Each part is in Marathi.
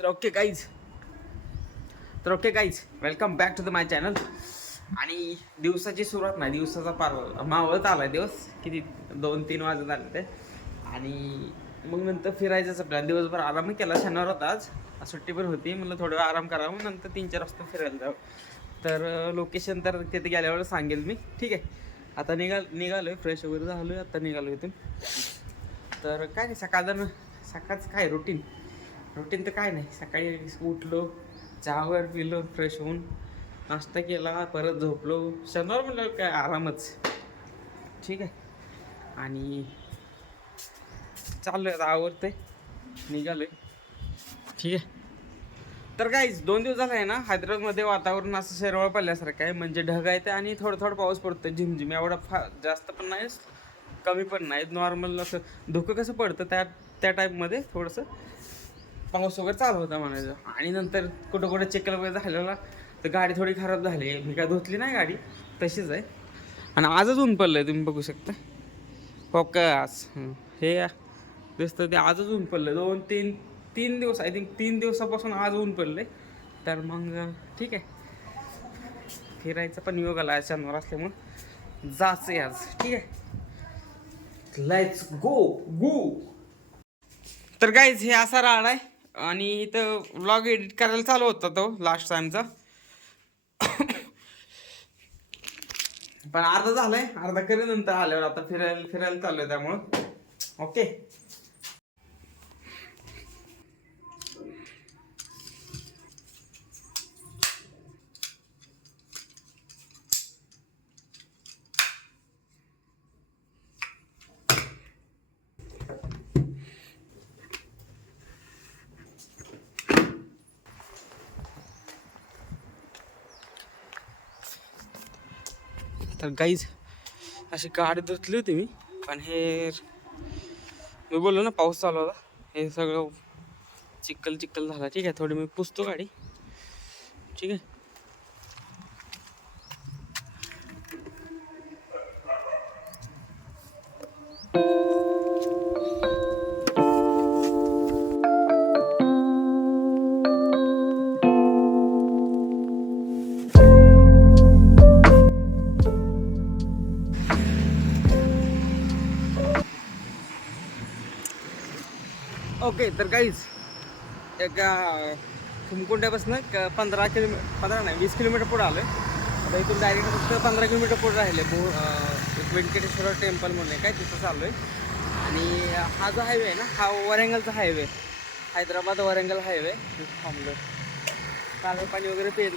तर okay guys welcome back to the my channel. आणि दिवसाची सुरुवात नाही, दिवसाचा पार मावळत आलाय दिवस. किती 2-3 वाजत आले ते. आणि मग नंतर फिरायचंच आपल्याला. दिवसभर आराम केला, शनिवार होता आज, सुट्टी पण होती. म्हणलं थोडं वेळ आराम करावं, नंतर 3-4 वाजता फिरायला जावं. तर लोकेशन तर तिथे गेल्यावर सांगेल मी. ठीक आहे, आता निघालोय, फ्रेश वगैरे झालोय, आता निघालो इथून. तर काय नाही, सकाळचं काय रुटीन तर काय नाही. सकाळी उठलो, चहावर पिलो, फ्रेश होऊन नाश्ता केला, परत झोपलो. शनिवार म्हणलं काय आरामच. ठीक आहे, आणि चाललोय आता, आवरते, निघालोय. ठीक आहे. तर काहीच 2 दिवस झालं आहे ना, हैदराबादमध्ये वातावरण असं शेरवळ पडल्यासारखं आहे. म्हणजे ढग आहे ते, आणि थोडं पाऊस पडतो, झिमझिम. एवढा जास्त पण नाही, कमी पण नाही, नॉर्मल. असं धुकं कसं पडतं त्या टाईपमध्ये थोडंसं पाऊस वगैरे चालू होता म्हणायचं. आणि नंतर कुठं चिखल वगैरे झालेला, तर गाडी थोडी खराब झाली. मी काय धुतली नाही गाडी, तशीच आहे. आणि आजच ऊन पडलंय, तुम्ही बघू शकता. फोकस हे दिसतं ते, आजच ऊन पडलं. 2-3 दिवस, आय थिंक 3 दिवसापासून आज ऊन पडले. तर मग ठीक आहे, फिरायचं पण योग आला शनिवार असल्यामुळं, जायचं आज. ठीक आहे, लेट्स गो. तर गाईज हे असा राड आहे. आणि इथं व्लॉग एडिट करायला चालू होता तो लास्ट टाइमचा, पण अर्धा झालाय, अर्धा करी नंतर आल्यावर. आता फिरायला चालू आहे, त्यामुळं ओके. तर गाईज अशी गाडी धुतली होती मी, पण मी बोललो ना पाऊस चालू होता, हे सगळं चिक्कल झाला. ठीक आहे, थोडी मी पुसतो गाडी. ठीक आहे. ओके, तर काहीच एका तुमकुंड्यापासून 20 किलोमीटर पुढे आलो आहे. आता इथून डायरेक्ट फक्त 15 किलोमीटर पुढे राहिले. व्यंकटेश्वर टेम्पल म्हणून आहे काय, तिथं चाललो आहे. आणि हा जो हायवे आहे ना, हा वरंगलचा हायवे, हैदराबाद वरंगल हायवे. थांबलो, नारळ पाणी वगैरे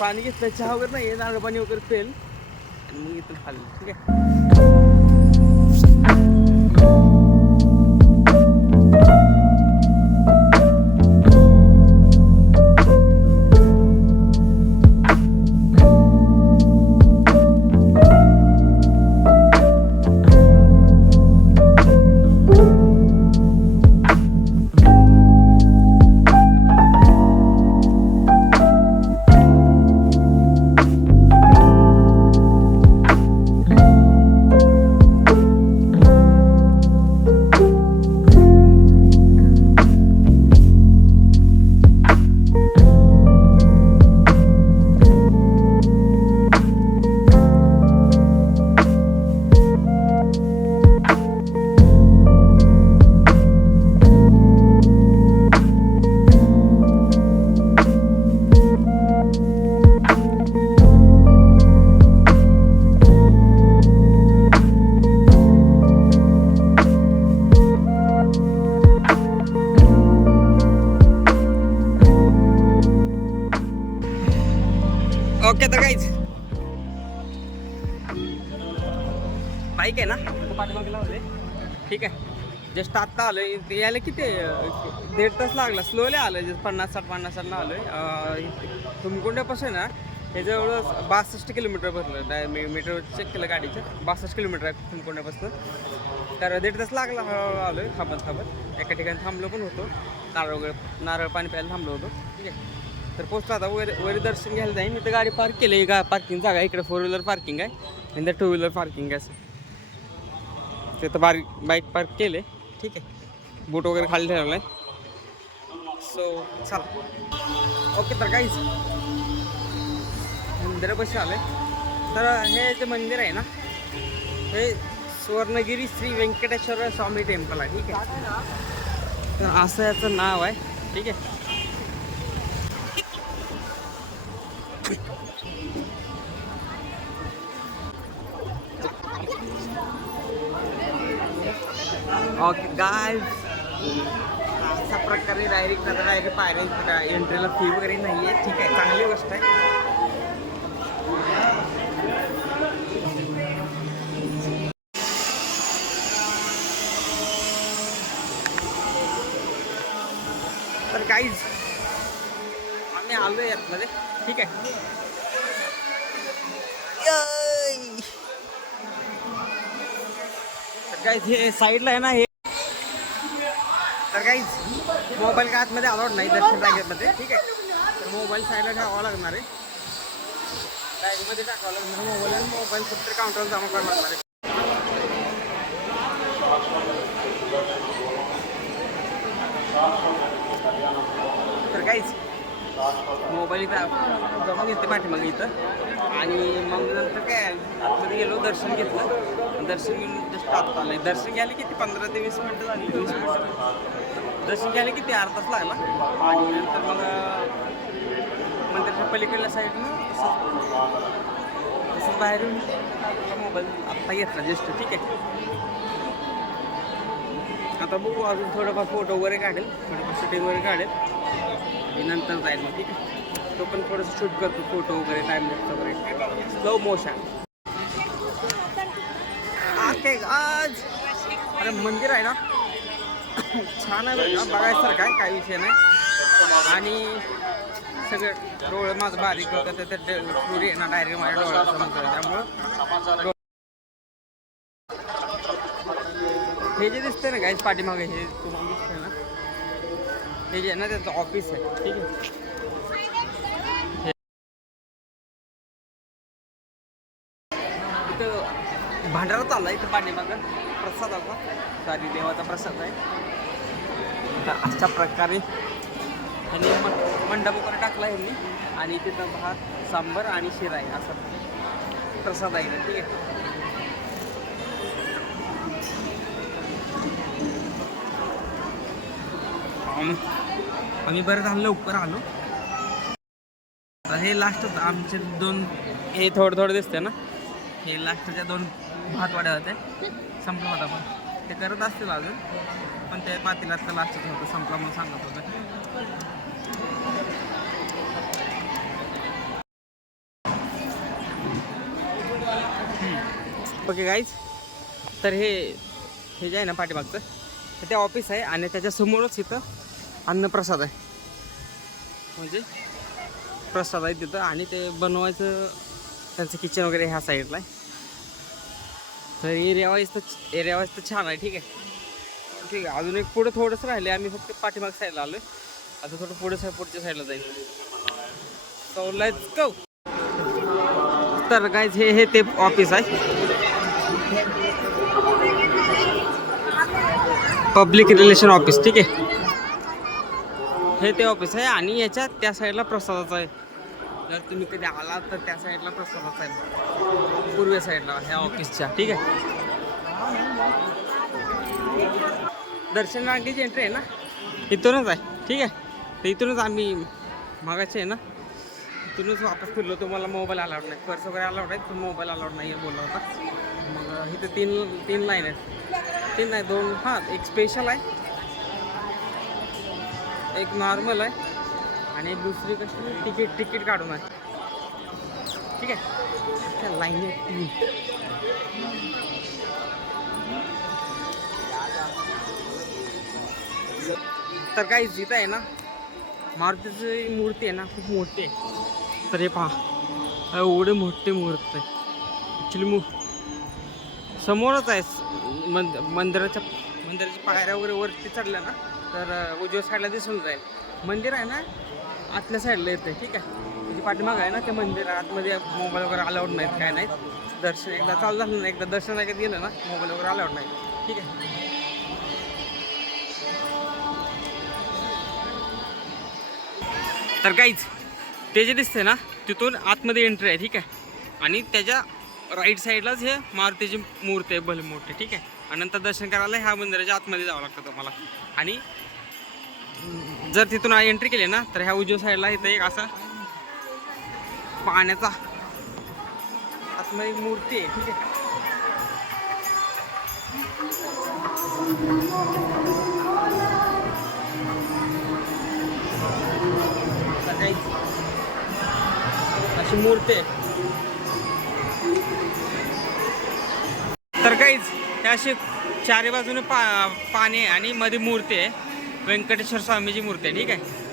पाणी घेतलं, चहा वगैरे नाही आहे, नारळ पाणी वगैरे पेल, आणि मग इथून खाल्लं. ठीक आहे. ओके, तर काहीच बाईक आहे ना, पाठीमागला होते. ठीक आहे, जस्ट आत्ता आलोय. यायला किती 1.5 तास लागला. स्लोली आलोय, जस्ट 50-60 आलोय. तुमकुंड्यापासून ना हे जवळ 62 किलोमीटर भरलं. मीटर चेक केलं गाडीचं, 62 किलोमीटर आहे तुमकुंड्यापासून. तर 1.5 तास लागला. हळूहळू आलोय, थांबत एका ठिकाणी थांबलो पण होतो, नारळ पाणी प्यायला थांबलो होतो. ठीक आहे, तर पोचतो आता. वरी दर्शन घ्यायला जाईन. इथं गाडी पार्क केली, पार्किंग जागा. इकडे 4 व्हीलर पार्किंग आहे, आणि 2 व्हीलर पार्किंग आहे. तिथं बाईक पार्क केले. ठीक आहे, बूट वगैरे खाली ठेवला आहे. सो चला. ओके तर काहीच मंदिरापाशी आले. तर हे जे मंदिर आहे ना हे सुवर्णगिरी श्री व्यंकटेश्वर स्वामी टेम्पल आहे. ठीक आहे, तर असं याचं नाव आहे. ठीक आहे, ओके गाइस, अशा प्रकारे डायरेक्ट पायऱ्या एंट्रीला फी वगैरे नाही आहे. ठीक आहे, चांगली गोष्ट आहे. तर गाईज आम्ही आलो आहे यातमध्ये. ठीक आहे, तर गाईज हे साईडला आहे ना हे. तर काहीच मोबाईल का आतमध्ये अलाउड नाही दर्शन रांगेमध्ये. ठीक आहे, तर मोबाईल साईडला ठेवावा लागणार आहे, बॅगमध्ये टाकावं लागणार मोबाईल, आणि मोबाईल फक्त काउंटरवर जमा करावं लागणार आहे. तर काहीच मोबाईल इथं जमा घेते पाठीमागे इथं, आणि मग नंतर काय आतमध्ये गेलो, दर्शन घेतलं. दर्शन घेऊन जस्ट आत आलं. दर्शन घ्यायला किती 15 ते 20 मिनटं झाली. 20 मिनटं दर्शन घ्यायला किती अर्धा तास लागला. आणि नंतर मग मंदिराच्या पलीकडल्या साईडनं तसंच बाहेर येऊन मोबाईल आत्ता घेतला जस्ट. ठीक आहे, आता बघू अजून थोडंफार फोटो वगैरे काढेल, थोडंफार शूटिंग वगैरे काढेल, आणि नंतर जाईल मग. ठीक आहे, तो पण थोडंसं शूट करतो फोटो वगैरे, टाइम लॅप्स वगैरे, स्लो मोशन. आज अरे मंदिर आहे ना छान आहे बघा, बघायसारखं आहे, काही विषय नाही. आणि सगळं डोळे माझं बारीक होतं, त्या पुरी आहे ना डायरेक्ट माझ्या डोळ्यासमोर, त्यामुळं हे जे दिसतंय ना गाईज पाठीमागे, हे तुम्हाला दिसतंय ना, हे जे आहे ना त्याचं ऑफिस आहे. ठीक आहे, इथं भांडारा चालला इथं पाठीमागं प्रसाद होता, सारी देवाचा प्रसाद आहे. तर अशा प्रकारे ह्यांनी मंडप वगैरे टाकला ह्यांनी, आणि तिथं भात, सांबर आणि शिरा आहे, असा प्रसाद आहे. ठीक आहे, आम्ही बरं झालं लवकर आलो. हे लास्ट होतं आमचे दोन, हे थोडं दिसतंय ना, हे लास्टच्या 2 भात वाड्या होते, संपला होता. पण ते करत असतील अजून, पण ते पातेल्यात लास्टच होतं, संपला म्हणून सांगत होतं. ओके गाईज, तर हे जे आहे ना पाठीमागचं, तर ते ऑफिस आहे, आणि त्याच्यासमोरच इथं अन्नप्रसाद आहे, म्हणजे प्रसाद आहे तिथं, आणि ते बनवायचं त्यांचं किचन वगैरे ह्या साईडला आहे. तर एरिया वाईज तर छान आहे. ठीक आहे, अजून एक पुढं थोडंसं राहिले, आम्ही फक्त पाठीमाग साईडला आलो आहे. आता थोडं पुढच्या साईडला जाईल. So let's go. तर गाईज हे ते ऑफिस आहे, पब्लिक रिलेशन ऑफिस. ठीक आहे, हे ते ऑफिस आहे, आणि याच्या त्या साईडला प्रसादाचं आहे. जर तुम्ही कधी आलात तर त्या साईडला प्रसादाचं आहे, पूर्व साईडला ह्या ऑफिसच्या. ठीक आहे, दर्शन रांगेची एंट्री आहे ना इथूनच आहे. ठीक आहे, तर इथूनच आम्ही मागायचे आहे ना, इथूनच वापस फिरलो. तुम्हाला मोबाईल अलाउड नाही, पर्स वगैरे अलाउड आहे, पण मोबाईल अलाउड नाही आहे बोलला होता. मग इथे तीन लाईन आहेत, 3 नाही 2, हां एक स्पेशल आहे, एक नॉर्मल आहे, आणि एक दुसरी कशी तिकीट काढून आहे. ठीक आहे, त्या लाईन आहेत 3. तर काही जिथं आहे ना मारुतीची मूर्ती आहे ना, खूप मोठी आहे. तर हे पहा, एवढे मोठे मूर्ती आहे. ॲक्च्युली समोरच आहे, मंदिराच्या पायऱ्या वगैरे वरती चढल्या ना, तर उजव्या साईडला दिसून जाईल. मंदिर आहे ना आतल्या साईडला येते. ठीक आहे, म्हणजे पाठीमाग आहे ना ते मंदिर, आतमध्ये मोबाईल वगैरे अलाउड नाहीत, काय नाहीत. दर्शन एकदा चालू झालं ना, एकदा दर्शन ऐकत गेलं ना, मोबाईल वगैरे अलाउड नाही. ठीक आहे, तर काहीच ते जे दिसते ना तिथून आतमध्ये एंट्री आहे, ठीक आहे. आणि त्याच्या राईट साईडलाच हे मारुतीची मूर्ती आहे भले मोठे, ठीक आहे. आणि नंतर दर्शन करायला ह्या मंदिराच्या आतमध्ये जावं लागतं तुम्हाला. आणि जर तिथून एंट्री केली ना तर ह्या उजव्या साईडला इथं एक असा पाण्याचा आतमध्ये एक मूर्ती आहे, ठीक आहे. अशी मूर्ती आहे. तर काहीच हे अशी चारी बाजूने पाणी आहे आणि मध्ये मूर्ती आहे, व्यंकटेश्वर स्वामीची मूर्ती आहे, ठीक आहे.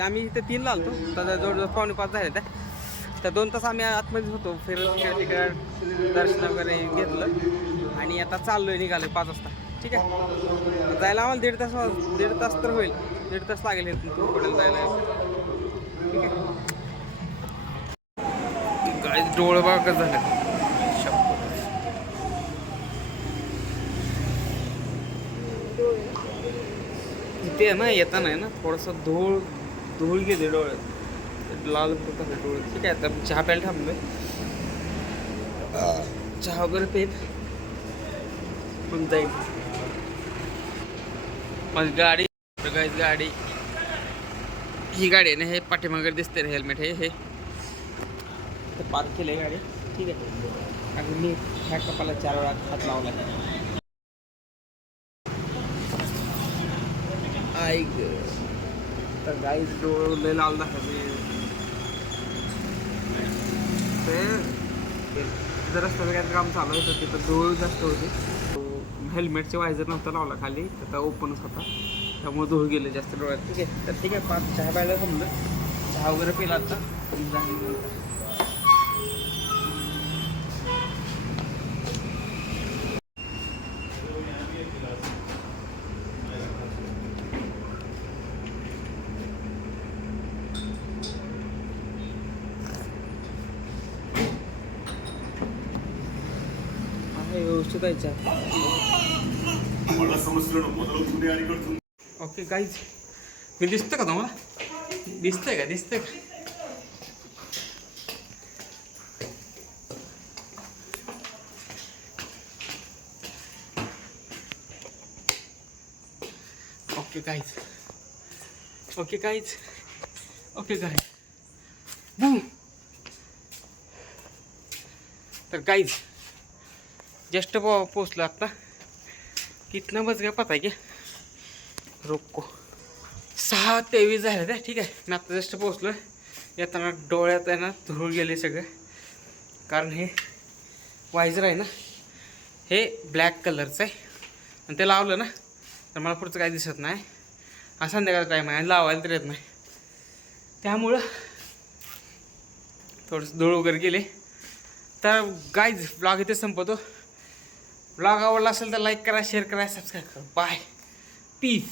आम्ही इथे 3ला आलतो, तर जवळजवळ 4:45 झाले त्या 2 तास आम्ही आतमध्येच होतो, फिरत तिकडे दर्शन वगैरे घेतलं आणि आता चाललोय, निघालोय 5 वाजता, ठीक आहे. जायला आम्हाला 1.5 तास तर होईल, 1.5 तास लागेल इथून पुढे जायला, ठीक आहे. काय डोळे बघा कसं झालं. इथे ना येताना आहे ना थोडंसं धूळ गेली डोळ्यात, लाल होतात डोळे, ठीक आहे. आता चहा प्यायला थांबलोय, चहा वगैरे पेत मग जाईल. माझी गाडी ही गाडी आहे ना, हे पाठीमागे दिसते ना हेल्मेट, हे पार्क केलं आहे गाडी, ठीक आहे. आणि मी ह्या कपाला 4 वेळा हात लावला. तर गाईच डोळे लाल दाखवते. ते जर रस्त्याचं काय काम चालू आहे तर तिथं धूळ जास्त होती. हेल्मेटचे वायझर नव्हता लावला खाली, तर ओपनच होता, त्यामुळे धूळ गेले जास्त डोळ्यात, ठीक आहे. तर ठीक आहे, 5 चहा प्यायला थांबलं, चहा वगैरे पिला आता. व्यवस्थित आहे चहा. ओके गाईज, मी दिसतं का तुम्हाला? दिसतंय का? ओके गाईज तर गाईज जस्ट पोचलो आता. कितना बज गया पता है क्या? रोको 6:23 झाले त्या, ठीक आहे. मी आता जस्ट पोचलो. येताना डोळ्यात आहे ना धूळ गेले सगळं, कारण हे वायझर आहे ना हे ब्लॅक कलरचं आहे आणि ते लावलं ना तर मला पुढचं काही दिसत नाही. हा संध्याकाळचा टाईम आहे आणि लावायला तर येत नाही, त्यामुळं थोडंसं धूळ वगैरे गेले. तर गाईज ब्लॉग इथे संपवतो. ब्लॉग आवडला असेल तर लाईक करा, शेअर करा, सबस्क्राईब करा. Bye, piece.